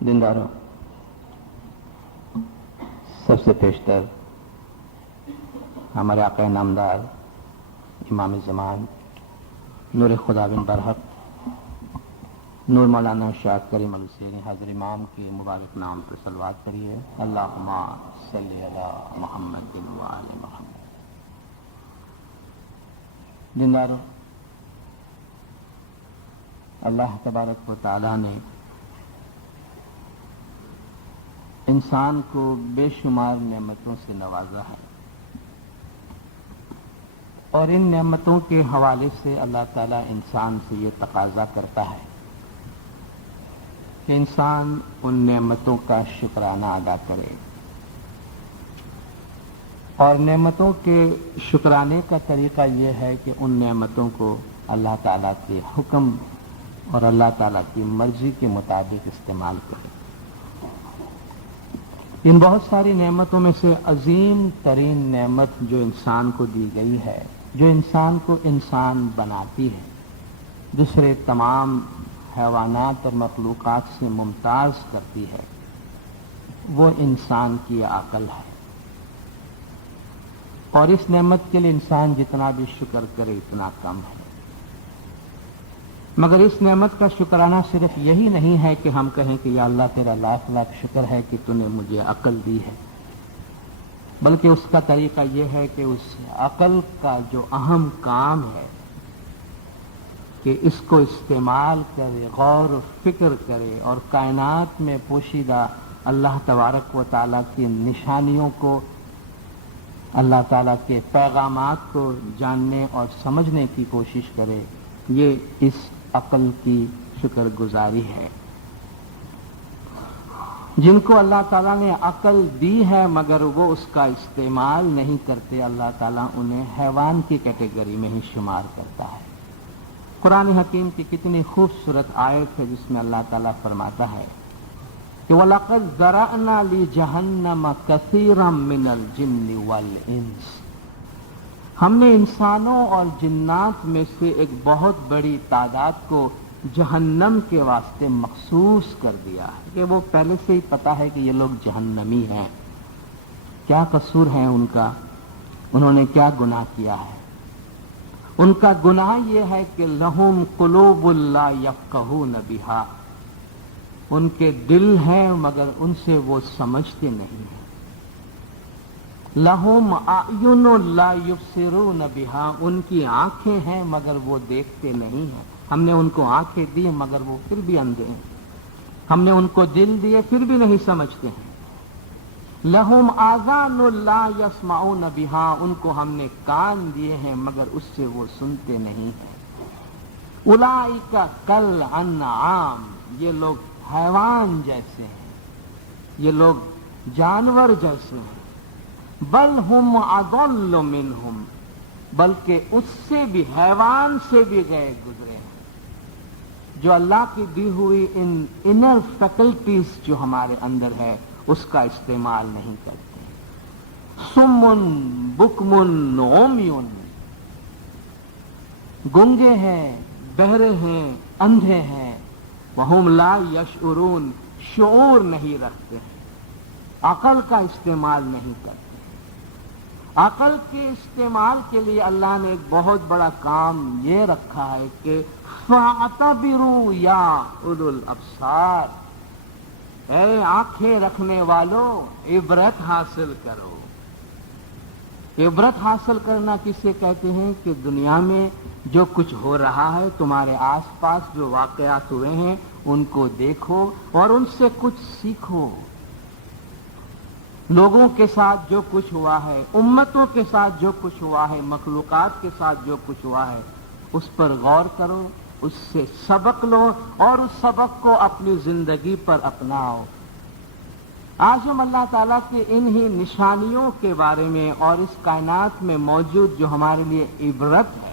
دینداروں، سب سے پیشتر ہمارے آقا نامدار امام زمان نور خدا بن برحق نور مولانا شاہ کریم الحسینی حضر امام کے مبارک نام پر صلوات کریے۔ اللہم صلی علی محمد و آل محمد۔ دینداروں، اللہ تبارک و تعالی نے انسان کو بے شمار نعمتوں سے نوازا ہے، اور ان نعمتوں کے حوالے سے اللہ تعالیٰ انسان سے یہ تقاضا کرتا ہے کہ انسان ان نعمتوں کا شکرانہ ادا کرے، اور نعمتوں کے شکرانے کا طریقہ یہ ہے کہ ان نعمتوں کو اللہ تعالیٰ کے حکم اور اللہ تعالیٰ کی مرضی کے مطابق استعمال کرے۔ ان بہت ساری نعمتوں میں سے عظیم ترین نعمت جو انسان کو دی گئی ہے، جو انسان کو انسان بناتی ہے، دوسرے تمام حیوانات اور مخلوقات سے ممتاز کرتی ہے، وہ انسان کی عقل ہے۔ اور اس نعمت کے لیے انسان جتنا بھی شکر کرے اتنا کم ہے۔ مگر اس نعمت کا شکرانہ صرف یہی نہیں ہے کہ ہم کہیں کہ یا اللہ تیرا لاکھ لاکھ شکر ہے کہ تو نے مجھے عقل دی ہے، بلکہ اس کا طریقہ یہ ہے کہ اس عقل کا جو اہم کام ہے کہ اس کو استعمال کرے، غور و فکر کرے، اور کائنات میں پوشیدہ اللہ تبارک و تعالیٰ کی نشانیوں کو، اللہ تعالیٰ کے پیغامات کو جاننے اور سمجھنے کی کوشش کرے، یہ اس عقل کی شکر گزاری ہے۔ جن کو اللہ تعالیٰ نے عقل دی ہے مگر وہ اس کا استعمال نہیں کرتے، اللہ تعالیٰ انہیں حیوان کی کیٹیگری میں ہی شمار کرتا ہے۔ قرآن حکیم کی کتنی خوبصورت آیت ہے جس میں اللہ تعالیٰ فرماتا ہے کہ وَلَقَدْ ذَرَأْنَا لِجَهَنَّمَ كَثِيرًا مِّنَ الْجِنِّ وَالْإِنسِ، ہم نے انسانوں اور جنات میں سے ایک بہت بڑی تعداد کو جہنم کے واسطے مخصوص کر دیا ہے، کہ وہ پہلے سے ہی پتا ہے کہ یہ لوگ جہنمی ہیں۔ کیا قصور ہے ان کا؟ انہوں نے کیا گناہ کیا ہے؟ ان کا گناہ یہ ہے کہ لہم قلوب لا یفقہون بہا، ان کے دل ہیں مگر ان سے وہ سمجھتے نہیں ہیں۔ لہم اعین لا یبصرون بہا، ان کی آنکھیں ہیں مگر وہ دیکھتے نہیں ہیں۔ ہم نے ان کو آنکھیں دی مگر وہ پھر بھی اندھے ہیں۔ ہم نے ان کو دل دیے پھر بھی نہیں سمجھتے ہیں۔ لہم آذان لا یسمعون بہا، ان کو ہم نے کان دیے ہیں مگر اس سے وہ سنتے نہیں ہیں۔ اولئک کالانعام، یہ لوگ حیوان جیسے ہیں، یہ لوگ جانور جیسے ہیں۔ بل ہم اضل منہم، بلکہ اس سے بھی، حیوان سے بھی گئے گزرے ہیں۔ جو اللہ کی دی ہوئی ان انر فیکلٹیز جو ہمارے اندر ہے اس کا استعمال نہیں کرتے۔ سمن بکمن عمیٌ، گنگے ہیں، بہرے ہیں، اندھے ہیں۔ وہم لا یشعرون، شعور نہیں رکھتے ہیں، عقل کا استعمال نہیں کرتے۔ عقل کے استعمال کے لیے اللہ نے ایک بہت بڑا کام یہ رکھا ہے کہ فَاعْتَبِرُوا یا اولو الابصار، اے آنکھیں رکھنے والوں عبرت حاصل کرو۔ عبرت حاصل کرنا کسے کہتے ہیں؟ کہ دنیا میں جو کچھ ہو رہا ہے، تمہارے آس پاس جو واقعات ہوئے ہیں ان کو دیکھو اور ان سے کچھ سیکھو۔ لوگوں کے ساتھ جو کچھ ہوا ہے، امتوں کے ساتھ جو کچھ ہوا ہے، مخلوقات کے ساتھ جو کچھ ہوا ہے، اس پر غور کرو، اس سے سبق لو اور اس سبق کو اپنی زندگی پر اپناؤ۔ آج ہم اللہ تعالیٰ کی انہی نشانیوں کے بارے میں اور اس کائنات میں موجود جو ہمارے لیے عبرت ہے،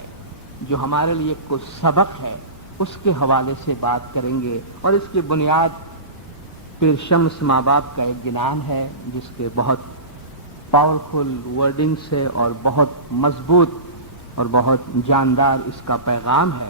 جو ہمارے لیے کچھ سبق ہے، اس کے حوالے سے بات کریں گے۔ اور اس کی بنیاد پیر شمس ماں باپ کا ایک گنان ہے جس کے بہت پاورفل ورڈنگ سے اور بہت مضبوط اور بہت جاندار اس کا پیغام ہے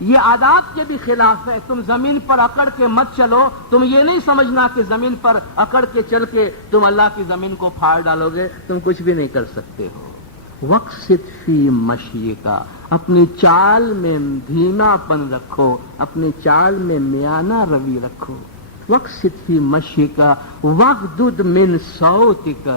یہ آداب کے بھی خلاف ہے. تم زمین پر اکڑ کے مت چلو. تم یہ نہیں سمجھنا کہ زمین پر اکڑ کے چل کے تم اللہ کی زمین کو پھاڑ ڈالو گے. تم کچھ بھی نہیں کر سکتے ہو. وقصد فی مشیکا، اپنی چال میں دھیما پن رکھو، اپنی چال میں میانہ روی رکھو. وقصد فی مشیکا وغدد من صوتک،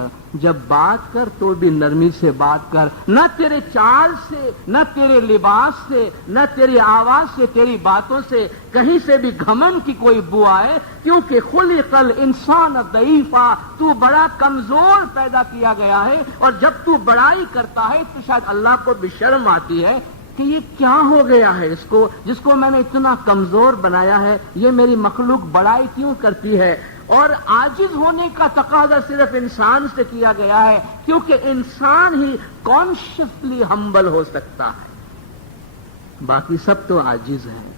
جب بات کر تو بھی نرمی سے بات کر. نہ تیرے چال سے، نہ تیرے لباس سے، نہ تیری آواز سے، تیری باتوں سے کہیں سے بھی گھمنڈ کی کوئی بو آئے، کیونکہ خلق الانسان ضعیفا، تو بڑا کمزور پیدا کیا گیا ہے. اور جب تو بڑائی کرتا ہے تو شاید اللہ کو بھی شرم آتی ہے کہ یہ کیا ہو گیا ہے اس کو، جس کو میں نے اتنا کمزور بنایا ہے، یہ میری مخلوق بڑائی کیوں کرتی ہے. اور عاجز ہونے کا تقاضا صرف انسان سے کیا گیا ہے، کیونکہ انسان ہی کانشیسلی ہمبل ہو سکتا ہے. باقی سب تو عاجز ہیں،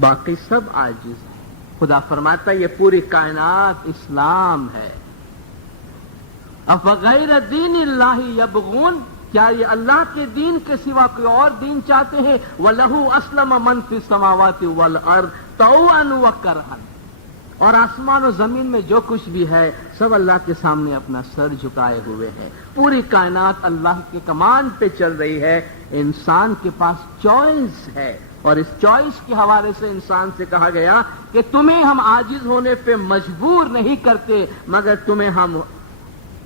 باقی سب عاجز ہیں. خدا فرماتا ہے یہ پوری کائنات اسلام ہے. افغیر دین اللہ یبغون، کیا یہ اللہ کے دین کے سوا کوئی اور دین چاہتے ہیں؟ وَلَهُ أَسْلَمَ مَنْ فِي السَّمَاوَاتِ وَالْأَرْضِ طَوْعًا وَكَرْهًا. اور آسمان و زمین میں جو کچھ بھی ہے سب اللہ کے سامنے اپنا سر جھکائے ہوئے ہے. پوری کائنات اللہ کے کمان پہ چل رہی ہے. انسان کے پاس چوائس ہے، اور اس چوائس کے حوالے سے انسان سے کہا گیا کہ تمہیں ہم عاجز ہونے پہ مجبور نہیں کرتے، مگر تمہیں ہم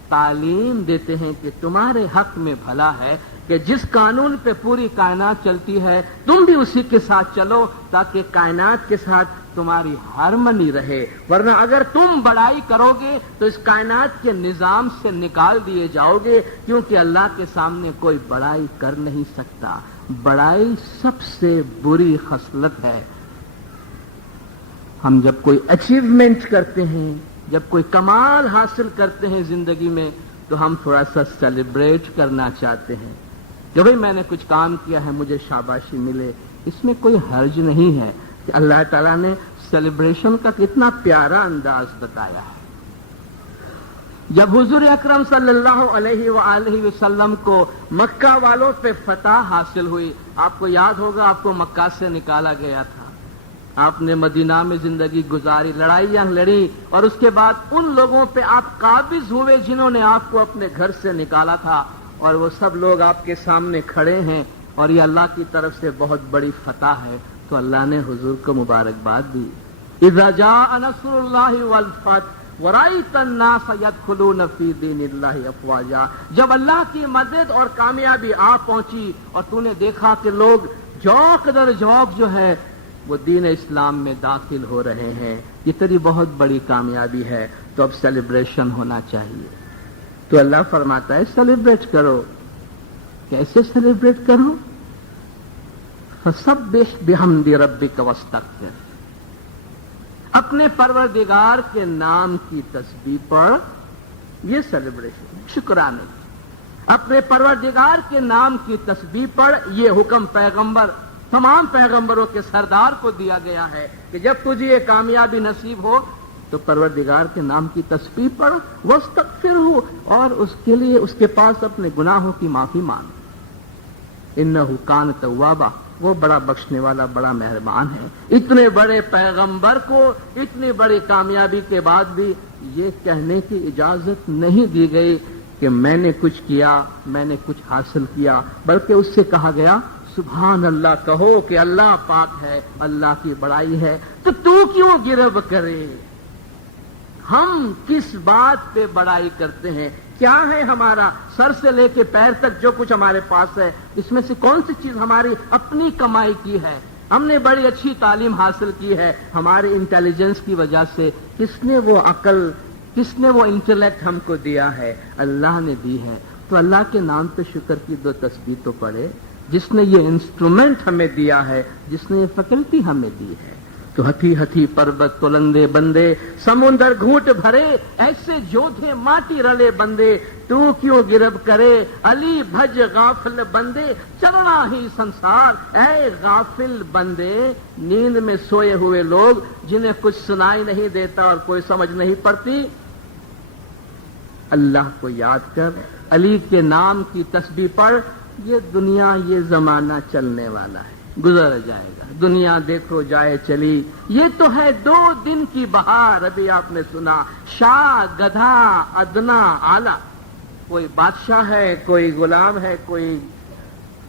تعلیم دیتے ہیں کہ تمہارے حق میں بھلا ہے کہ جس قانون پہ پوری کائنات چلتی ہے تم بھی اسی کے ساتھ چلو، تاکہ کائنات کے ساتھ تمہاری ہارمنی رہے. ورنہ اگر تم بڑائی کرو گے تو اس کائنات کے نظام سے نکال دیے جاؤ گے، کیونکہ اللہ کے سامنے کوئی بڑائی کر نہیں سکتا. بڑائی سب سے بری خصلت ہے. ہم جب کوئی اچیومنٹ کرتے ہیں، جب کوئی کمال حاصل کرتے ہیں زندگی میں، تو ہم تھوڑا سا سیلیبریٹ کرنا چاہتے ہیں کہ بھئی میں نے کچھ کام کیا ہے، مجھے شاباشی ملے. اس میں کوئی حرج نہیں ہے کہ اللہ تعالیٰ نے سیلیبریشن کا کتنا پیارا انداز بتایا ہے. جب حضور اکرم صلی اللہ علیہ وآلہ وسلم کو مکہ والوں پہ فتح حاصل ہوئی، آپ کو یاد ہوگا آپ کو مکہ سے نکالا گیا تھا، آپ نے مدینہ میں زندگی گزاری، لڑائیاں لڑی، اور اس کے بعد ان لوگوں پہ آپ قابض ہوئے جنہوں نے آپ کو اپنے گھر سے نکالا تھا، اور وہ سب لوگ آپ کے سامنے کھڑے ہیں، اور یہ اللہ کی طرف سے بہت بڑی فتح ہے. تو اللہ نے حضور کو مبارکباد دی. اذا جاء نصر اللہ والفتح ورأيت الناس يدخلون في دين الله افواجا، جب اللہ کی مدد اور کامیابی آ پہنچی اور تو نے دیکھا کہ لوگ جوق در جوق جو ہے وہ دین اسلام میں داخل ہو رہے ہیں، یہ تیری بہت بڑی کامیابی ہے. تو اب سیلیبریشن ہونا چاہیے. تو اللہ فرماتا ہے سیلیبریٹ کرو. کیسے سیلیبریٹ کرو؟ فسبح بحمد ربک واستغفر، اپنے پروردگار کے نام کی تسبیح پڑھ. یہ سیلیبریشن، شکرانے. اپنے پروردگار کے نام کی تسبیح پڑھ. یہ حکم پیغمبر، تمام پیغمبروں کے سردار کو دیا گیا ہے کہ جب تجھے یہ کامیابی نصیب ہو تو پروردگار کے نام کی تسبیح پڑھ، واستغفر ہو، اور اس کے لیے اس کے پاس اپنے گناہوں کی معافی مانگ. انہ کان توابا، وہ بڑا بخشنے والا، بڑا مہربان ہے. اتنے بڑے پیغمبر کو اتنی بڑی کامیابی کے بعد بھی یہ کہنے کی اجازت نہیں دی گئی کہ میں نے کچھ کیا، میں نے کچھ حاصل کیا، بلکہ اس سے کہا گیا سبحان اللہ، کہو کہ اللہ پاک ہے، اللہ کی بڑائی ہے. تو کیوں گرب کرے؟ ہم کس بات پہ بڑائی کرتے ہیں؟ کیا ہے ہمارا؟ سر سے لے کے پیر تک جو کچھ ہمارے پاس ہے، اس میں سے کون سی چیز ہماری اپنی کمائی کی ہے؟ ہم نے بڑی اچھی تعلیم حاصل کی ہے ہمارے انٹیلیجنس کی وجہ سے. کس نے وہ عقل، کس نے وہ انٹلیکٹ ہم کو دیا ہے؟ اللہ نے دی ہے. تو اللہ کے نام پہ شکر کی دو تسبیح تو پڑھے، جس نے یہ انسٹرومنٹ ہمیں دیا ہے، جس نے یہ فیکلٹی ہمیں دی ہے. تو ہتھی ہتھی پربت تلندے بندے، سمندر گھونٹ بھرے، ایسے جودھے ماٹی رلے بندے، تو کیوں گرب کرے؟ علی بھج غافل بندے، چلنا ہی سنسار. اے غافل بندے، نیند میں سوئے ہوئے لوگ جنہیں کچھ سنائی نہیں دیتا اور کوئی سمجھ نہیں پڑتی، اللہ کو یاد کر، علی کے نام کی تسبیح پڑھ. یہ دنیا، یہ زمانہ چلنے والا ہے. گزر جائے گا. دنیا دیکھو جائے چلی، یہ تو ہے 2 دن کی بہار. ابھی آپ نے سنا شاہ گدھا ادنا آلہ. کوئی بادشاہ ہے، کوئی غلام ہے، کوئی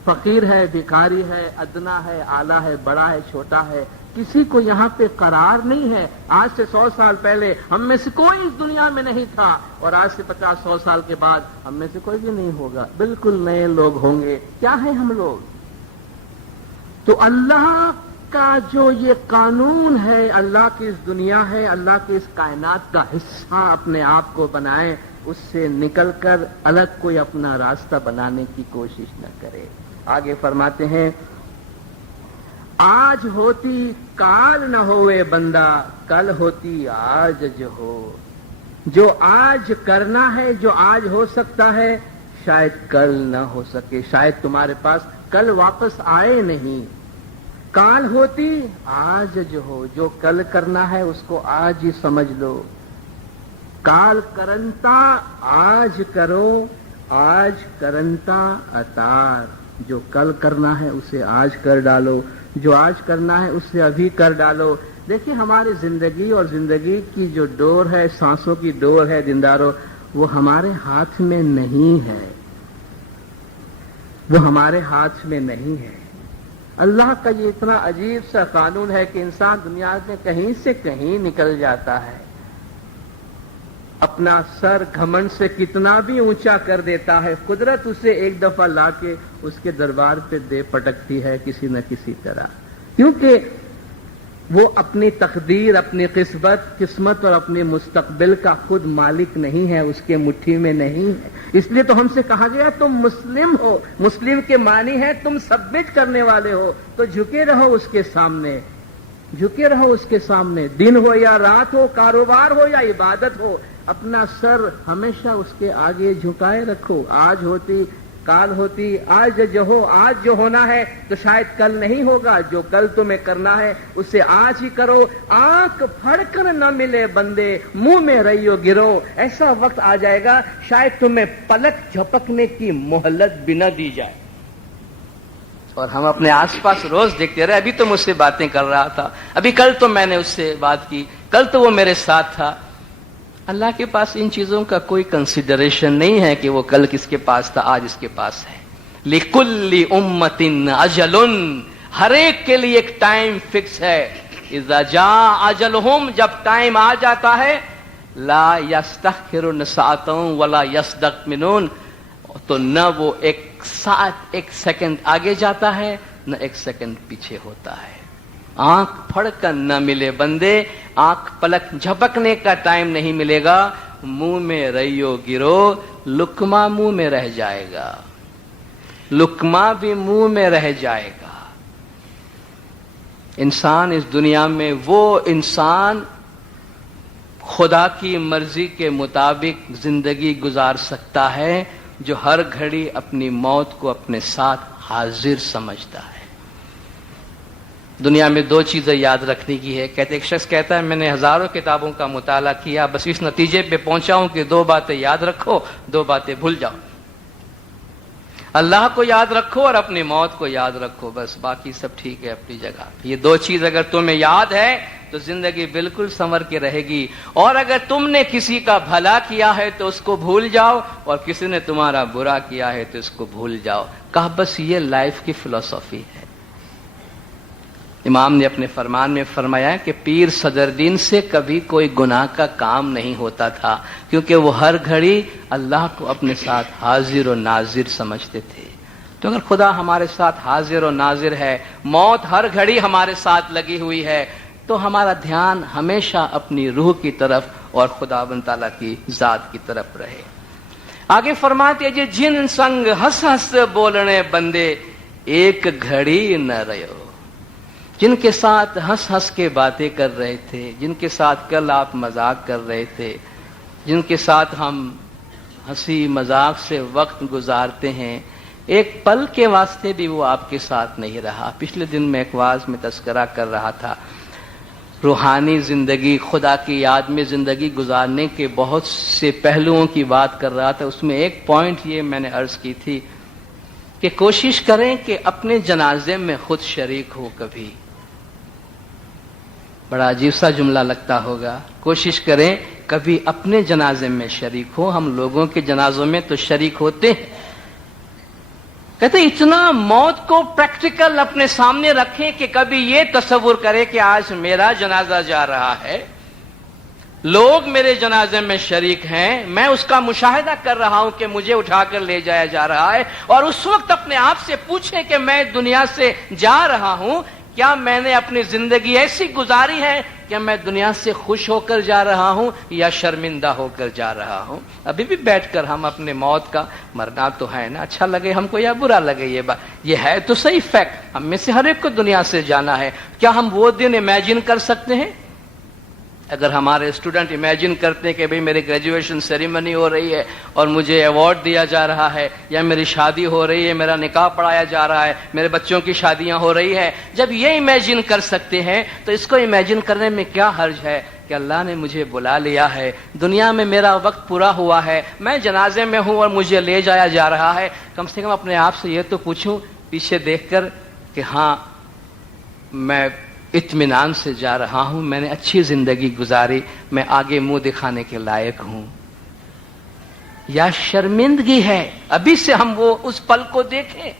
فقیر ہے، بھکاری ہے، ادنا ہے، آلہ ہے، بڑا ہے، چھوٹا ہے، کسی کو یہاں پہ قرار نہیں ہے. آج سے 100 سال پہلے ہم میں سے کوئی اس دنیا میں نہیں تھا، اور آج سے 50-100 سال کے بعد ہم میں سے کوئی بھی نہیں ہوگا. بالکل نئے لوگ ہوں گے. کیا ہیں ہم لوگ؟ تو اللہ کا جو یہ قانون ہے، اللہ کی اس دنیا ہے، اللہ کی اس کائنات کا حصہ اپنے آپ کو بنائیں، اس سے نکل کر الگ کوئی اپنا راستہ بنانے کی کوشش نہ کرے. آگے فرماتے ہیں آج ہوتی کال نہ ہوئے بندہ، کل ہوتی آج جو ہو. جو آج کرنا ہے، جو آج ہو سکتا ہے، شاید کل نہ ہو سکے، شاید تمہارے پاس کل واپس آئے نہیں. کال ہوتی آج جو ہو، جو کل کرنا ہے اس کو آج ہی سمجھ لو. کال کرنتا آج کرو، آج کرنتا اتار. جو کل کرنا ہے اسے آج کر ڈالو، جو آج کرنا ہے اسے ابھی کر ڈالو. دیکھیے ہماری زندگی اور زندگی کی جو ڈور ہے، سانسوں کی ڈور ہے دیندارو، وہ ہمارے ہاتھ میں نہیں ہے، وہ ہمارے ہاتھ میں نہیں ہے. اللہ کا یہ اتنا عجیب سا قانون ہے کہ انسان دنیا میں کہیں سے کہیں نکل جاتا ہے، اپنا سر گھمنڈ سے کتنا بھی اونچا کر دیتا ہے، قدرت اسے ایک دفعہ لا کے اس کے دربار پہ دے پٹکتی ہے کسی نہ کسی طرح. کیونکہ وہ اپنی تقدیر، اپنی قسمت اور اپنے مستقبل کا خود مالک نہیں ہے، اس کے مٹھی میں نہیں ہے. اس لیے تو ہم سے کہا گیا تم مسلم ہو. مسلم کے معنی ہے تم سبمٹ کرنے والے ہو، تو جھکے رہو اس کے سامنے، جھکے رہو اس کے سامنے. دن ہو یا رات ہو، کاروبار ہو یا عبادت ہو، اپنا سر ہمیشہ اس کے آگے جھکائے رکھو. آج ہوتی کال ہوتی آج جو ہو. آج جو ہونا ہے تو شاید کل نہیں ہوگا. جو کل تمہیں کرنا ہے اسے آج ہی کرو. آنکھ پھڑ کر نہ ملے بندے، منہ میں رہیو گرو. ایسا وقت آ جائے گا شاید تمہیں پلک جھپکنے کی مہلت بھی نہ دی جائے. اور ہم اپنے آس پاس روز دیکھتے رہے. ابھی تو مجھ سے باتیں کر رہا تھا، ابھی کل تو میں نے اس سے بات کی، کل تو وہ میرے ساتھ تھا. اللہ کے پاس ان چیزوں کا کوئی کنسیڈریشن نہیں ہے کہ وہ کل کس کے پاس تھا، آج اس کے پاس ہے. لِكُلِّ أُمَّةٍ أَجَلٌ، ہر ایک کے لیے ایک ٹائم فکس ہے. اذا جاء اجلہم، جب ٹائم آ جاتا ہے، لا یستأخرون ساعة ولا یستقدمون، تو نہ وہ ایک سیکنڈ آگے جاتا ہے، نہ ایک سیکنڈ پیچھے ہوتا ہے. آنکھ پھڑ کر نہ ملے بندے، آنکھ پلک جھپکنے کا ٹائم نہیں ملے گا. منہ میں رہیو گرو، لقمہ منہ میں رہ جائے گا، لقمہ بھی منہ میں رہ جائے گا. انسان اس دنیا میں وہ انسان خدا کی مرضی کے مطابق زندگی گزار سکتا ہے جو ہر گھڑی اپنی موت کو اپنے ساتھ حاضر سمجھتا ہے. دنیا میں 2 چیزیں یاد رکھنے کی ہے. کہتے ایک شخص کہتا ہے میں نے ہزاروں کتابوں کا مطالعہ کیا، بس اس نتیجے پہ پہنچا ہوں کہ 2 باتیں یاد رکھو، 2 باتیں بھول جاؤ. اللہ کو یاد رکھو اور اپنی موت کو یاد رکھو، بس باقی سب ٹھیک ہے اپنی جگہ. یہ 2 چیز اگر تمہیں یاد ہے تو زندگی بالکل سنور کے رہے گی. اور اگر تم نے کسی کا بھلا کیا ہے تو اس کو بھول جاؤ، اور کسی نے تمہارا برا کیا ہے تو اس کو بھول جاؤ. کہا بس یہ لائف کی فلسفی ہے. امام نے اپنے فرمان میں فرمایا کہ پیر صدرالدین سے کبھی کوئی گناہ کا کام نہیں ہوتا تھا، کیونکہ وہ ہر گھڑی اللہ کو اپنے ساتھ حاضر و ناظر سمجھتے تھے. تو اگر خدا ہمارے ساتھ حاضر و ناظر ہے، موت ہر گھڑی ہمارے ساتھ لگی ہوئی ہے، تو ہمارا دھیان ہمیشہ اپنی روح کی طرف اور خداوند تعالیٰ کی ذات کی طرف رہے. آگے فرماتے ہیں جن سنگ ہنس ہنس بولنے بندے، ایک گھڑی نہ رہو. جن کے ساتھ ہنس ہنس کے باتیں کر رہے تھے، جن کے ساتھ کل آپ مذاق کر رہے تھے، جن کے ساتھ ہم ہنسی مذاق سے وقت گزارتے ہیں، ایک پل کے واسطے بھی وہ آپ کے ساتھ نہیں رہا. پچھلے دن میں ایک واعظ میں تذکرہ کر رہا تھا، روحانی زندگی، خدا کی یاد میں زندگی گزارنے کے بہت سے پہلوؤں کی بات کر رہا تھا. اس میں ایک پوائنٹ یہ میں نے عرض کی تھی کہ کوشش کریں کہ اپنے جنازے میں خود شریک ہو کبھی. بڑا عجیب سا جملہ لگتا ہوگا. کوشش کریں کبھی اپنے جنازے میں شریک ہو. ہم لوگوں کے جنازوں میں تو شریک ہوتے ہیں. کہتے اتنا موت کو پریکٹیکل اپنے سامنے رکھیں کہ کبھی یہ تصور کرے کہ آج میرا جنازہ جا رہا ہے, لوگ میرے جنازے میں شریک ہیں, میں اس کا مشاہدہ کر رہا ہوں کہ مجھے اٹھا کر لے جایا جا رہا ہے, اور اس وقت اپنے آپ سے پوچھیں کہ میں دنیا سے جا رہا ہوں, کیا میں نے اپنی زندگی ایسی گزاری ہے کہ میں دنیا سے خوش ہو کر جا رہا ہوں یا شرمندہ ہو کر جا رہا ہوں. ابھی بھی بیٹھ کر ہم اپنے موت کا, مرنا تو ہے نا, اچھا لگے ہم کو یا برا لگے یہ بات, یہ ہے تو صحیح فیکٹ, ہم میں سے ہر ایک کو دنیا سے جانا ہے. کیا ہم وہ دن امیجن کر سکتے ہیں؟ اگر ہمارے اسٹوڈنٹ امیجن کرتے ہیں کہ بھئی میری گریجویشن سیریمنی ہو رہی ہے اور مجھے ایوارڈ دیا جا رہا ہے, یا میری شادی ہو رہی ہے, میرا نکاح پڑھایا جا رہا ہے, میرے بچوں کی شادیاں ہو رہی ہے, جب یہ امیجن کر سکتے ہیں تو اس کو امیجن کرنے میں کیا حرج ہے کہ اللہ نے مجھے بلا لیا ہے, دنیا میں میرا وقت پورا ہوا ہے, میں جنازے میں ہوں اور مجھے لے جایا جا رہا ہے. کم سے کم اپنے آپ سے یہ تو پوچھوں پیچھے دیکھ کر کہ ہاں میں اطمینان سے جا رہا ہوں, میں نے اچھی زندگی گزاری, میں آگے منہ دکھانے کے لائق ہوں, یا شرمندگی ہے ابھی سے ہم وہ اس پل کو دیکھیں.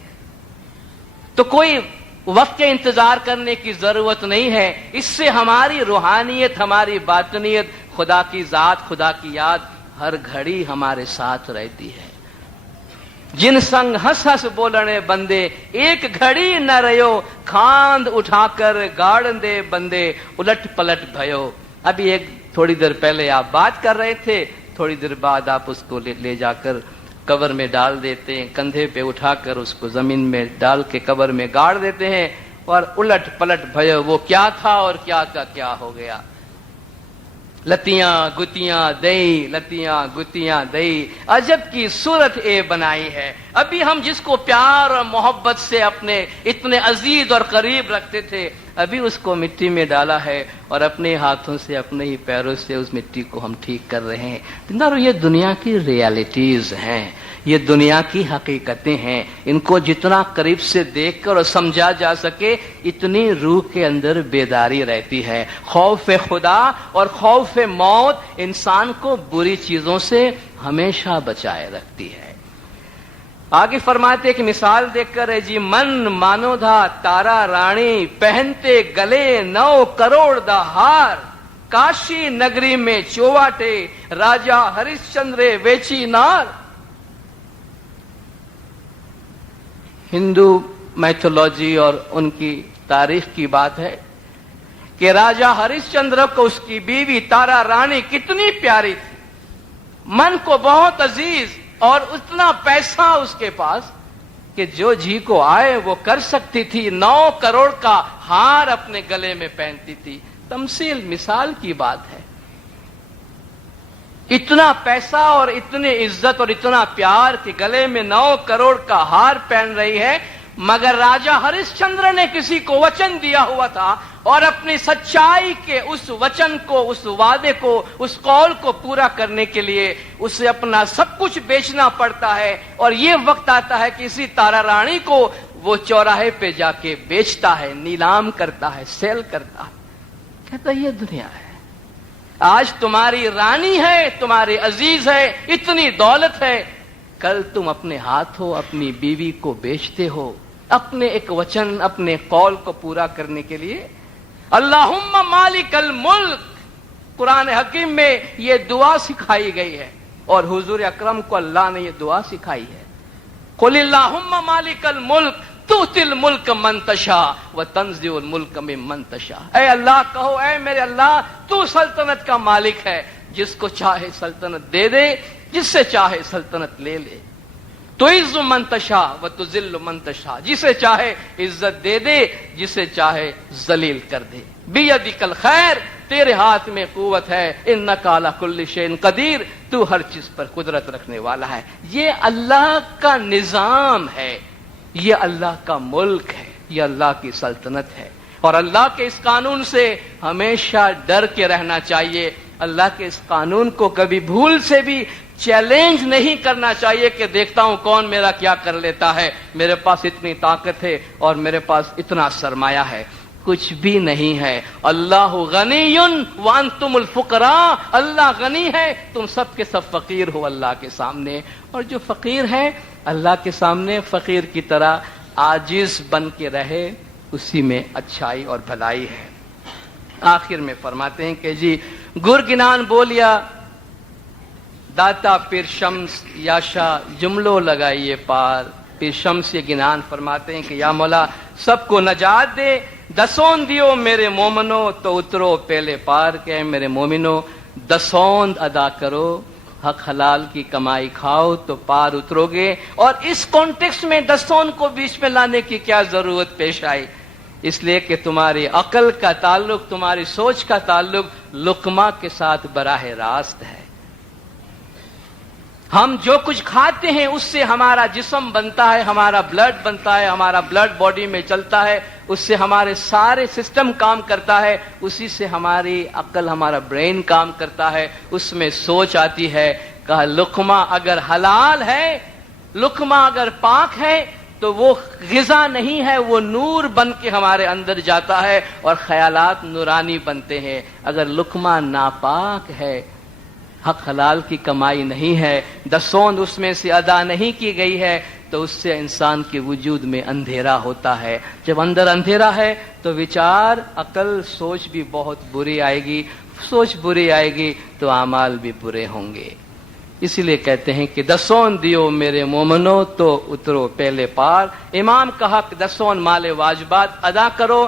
تو کوئی وقت کے انتظار کرنے کی ضرورت نہیں ہے. اس سے ہماری روحانیت, ہماری باطنیت, خدا کی ذات, خدا کی یاد ہر گھڑی ہمارے ساتھ رہتی ہے. جن سنگ ہنس ہنس بولنے بندے, ایک گھڑی نہ رہو, کھاند اٹھا کر گاڑ دے بندے, الٹ پلٹ بھیو. ابھی ایک تھوڑی دیر پہلے آپ بات کر رہے تھے, تھوڑی دیر بعد آپ اس کو لے جا کر قبر میں ڈال دیتے ہیں, کندھے پہ اٹھا کر اس کو زمین میں ڈال کے قبر میں گاڑ دیتے ہیں, اور الٹ پلٹ بھیو, وہ کیا تھا اور کیا کا کیا ہو گیا. لتیاں گتیاں دئی, لتیاں گتیاں دئی, عجب کی صورت اے بنائی ہے. ابھی ہم جس کو پیار اور محبت سے اپنے اتنے عزیز اور قریب رکھتے تھے, ابھی اس کو مٹی میں ڈالا ہے اور اپنے ہاتھوں سے, اپنے ہی پیروں سے اس مٹی کو ہم ٹھیک کر رہے ہیں. یہ دنیا کی ریالٹیز ہیں, یہ دنیا کی حقیقتیں ہیں. ان کو جتنا قریب سے دیکھ کر اور سمجھا جا سکے اتنی روح کے اندر بیداری رہتی ہے. خوف خدا اور خوف موت انسان کو بری چیزوں سے ہمیشہ بچائے رکھتی ہے. آگے فرماتے کہ مثال دیکھ کر ہے جی, من مانو دھا تارا رانی, پہنتے گلے 9 کروڑ دا ہار, کاشی نگری میں چوواٹے, راجا ہریش چندرے ویچی نار. ہندو میتھولوجی اور ان کی تاریخ کی بات ہے کہ راجا ہریش چندر کو اس کی بیوی تارا رانی کتنی پیاری تھی, من کو بہت عزیز, اور اتنا پیسہ اس کے پاس کہ جو جی کو آئے وہ کر سکتی تھی. 9 کروڑ کا ہار اپنے گلے میں پہنتی تھی. تمثیل, مثال کی بات ہے. اتنا پیسہ اور اتنی عزت اور اتنا پیار کہ گلے میں 9 کروڑ کا ہار پہن رہی ہے. مگر راجا ہریش چندر نے کسی کو وچن دیا ہوا تھا, اور اپنی سچائی کے اس وچن کو, اس وعدے کو, اس قول کو پورا کرنے کے لیے اسے اپنا سب کچھ بیچنا پڑتا ہے. اور یہ وقت آتا ہے کہ اسی تارا رانی کو وہ چوراہے پہ جا کے بیچتا ہے, نیلام کرتا ہے, سیل کرتا ہے. کہتا یہ دنیا ہے. آج تمہاری رانی ہے, تمہاری عزیز ہے, اتنی دولت ہے, کل تم اپنے ہاتھوں اپنی بیوی کو بیچتے ہو اپنے ایک وچن, اپنے قول کو پورا کرنے کے لیے. اللہم مالک الملک, قرآن حکیم میں یہ دعا سکھائی گئی ہے, اور حضور اکرم کو اللہ نے یہ دعا سکھائی ہے. قل اللہم مالک الملک تؤتی الملک من تشاء وتنزع الملک ممن تشاء. اے اللہ کہو, اے میرے اللہ, تو سلطنت کا مالک ہے, جس کو چاہے سلطنت دے دے, جس سے چاہے سلطنت لے لے. تعز من تشاء وتذل من تشاء, جسے چاہے عزت دے دے, جسے چاہے ذلیل کر دے. بیدک الخیر, تیرے ہاتھ میں قوت ہے. انک علی کل شیء قدیر, تو ہر چیز پر قدرت رکھنے والا ہے. یہ اللہ کا نظام ہے, یہ اللہ کا ملک ہے, یہ اللہ کی سلطنت ہے. اور اللہ کے اس قانون سے ہمیشہ ڈر کے رہنا چاہیے. اللہ کے اس قانون کو کبھی بھول سے بھی چیلنج نہیں کرنا چاہیے کہ دیکھتا ہوں کون میرا کیا کر لیتا ہے، میرے پاس اتنی طاقت ہے اور میرے پاس اتنا سرمایہ ہے. کچھ بھی نہیں ہے. اللہ غنی وانتم الفقراء، اللہ غنی ہے، تم سب کے سب فقیر ہو اللہ کے سامنے. اور جو فقیر ہے اللہ کے سامنے فقیر کی طرح عاجز بن کے رہے، اسی میں اچھائی اور بھلائی ہے. آخر میں فرماتے ہیں کہ جی گرگنان بولیا داتا پیر شمس یاشا جملو لگائیے پار. پیر شمس یہ گنان فرماتے ہیں کہ یا مولا سب کو نجات دے، دسوند دیو میرے مومنو تو اترو پہلے پار کے. میرے مومنو دسوند ادا کرو، حق حلال کی کمائی کھاؤ تو پار اترو گے. اور اس کانٹیکسٹ میں دسوند کو بیچ میں لانے کی کیا ضرورت پیش آئی؟ اس لیے کہ تمہاری عقل کا تعلق، تمہاری سوچ کا تعلق لقمہ کے ساتھ براہ راست ہے. ہم جو کچھ کھاتے ہیں اس سے ہمارا جسم بنتا ہے، ہمارا بلڈ بنتا ہے، ہمارا بلڈ باڈی میں چلتا ہے، اس سے ہمارے سارے سسٹم کام کرتا ہے، اسی سے ہماری عقل، ہمارا برین کام کرتا ہے، اس میں سوچ آتی ہے. کہا لقمہ اگر حلال ہے، لقمہ اگر پاک ہے تو وہ غذا نہیں ہے، وہ نور بن کے ہمارے اندر جاتا ہے اور خیالات نورانی بنتے ہیں. اگر لقمہ ناپاک ہے، حق حلال کی کمائی نہیں ہے، دسوند اس میں سے ادا نہیں کی گئی ہے، تو اس سے انسان کے وجود میں اندھیرا ہوتا ہے. جب اندر اندھیرا ہے تو وچار، عقل، سوچ بھی بہت بری آئے گی. سوچ بری آئے گی تو اعمال بھی برے ہوں گے. اسی لیے کہتے ہیں کہ دسوند دیو میرے مومنو تو اترو پہلے پار. امام کا حق دسوند مال واجبات ادا کرو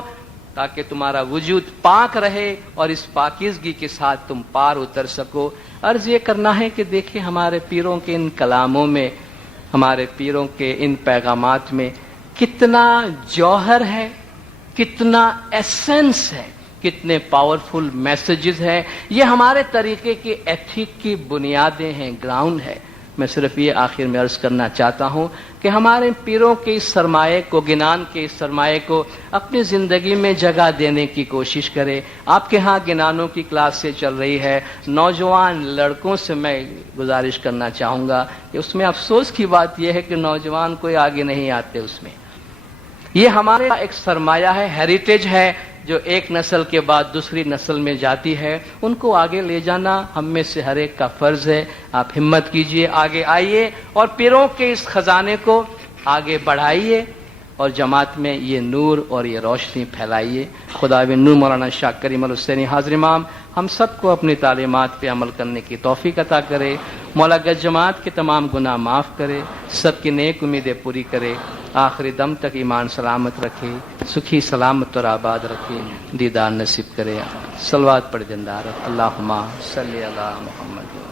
تاکہ تمہارا وجود پاک رہے اور اس پاکیزگی کے ساتھ تم پار اتر سکو. عرض یہ کرنا ہے کہ دیکھیں ہمارے پیروں کے ان کلاموں میں، ہمارے پیروں کے ان پیغامات میں کتنا جوہر ہے، کتنا ایسنس ہے، کتنے پاورفل میسیجز ہیں. یہ ہمارے طریقے کے ایتھک کی بنیادیں ہیں، گراؤنڈ ہے. میں صرف یہ آخر میں عرض کرنا چاہتا ہوں کہ ہمارے پیروں کے اس سرمایے کو، گنان کے اس سرمایے کو اپنی زندگی میں جگہ دینے کی کوشش کرے. آپ کے ہاں گنانوں کی کلاس سے چل رہی ہے، نوجوان لڑکوں سے میں گزارش کرنا چاہوں گا کہ اس میں افسوس کی بات یہ ہے کہ نوجوان کوئی آگے نہیں آتے اس میں. یہ ہمارا ایک سرمایہ ہے، ہیریٹیج ہے، جو ایک نسل کے بعد دوسری نسل میں جاتی ہے. ان کو آگے لے جانا ہم میں سے ہر ایک کا فرض ہے. آپ ہمت کیجئے، آگے آئیے اور پیروں کے اس خزانے کو آگے بڑھائیے اور جماعت میں یہ نور اور یہ روشنی پھیلائیے. خداوند نور مولانا شاہ کریم الحسینی حاضر امام ہم سب کو اپنی تعلیمات پہ عمل کرنے کی توفیق عطا کرے. مولا گج جماعت کے تمام گناہ معاف کرے، سب کی نیک امیدیں پوری کرے، آخری دم تک ایمان سلامت رکھے، سکھی سلامت اور آباد رکھے، دیدار نصیب کرے. صلوات پڑھ جندار اللہم صلی علی محمد.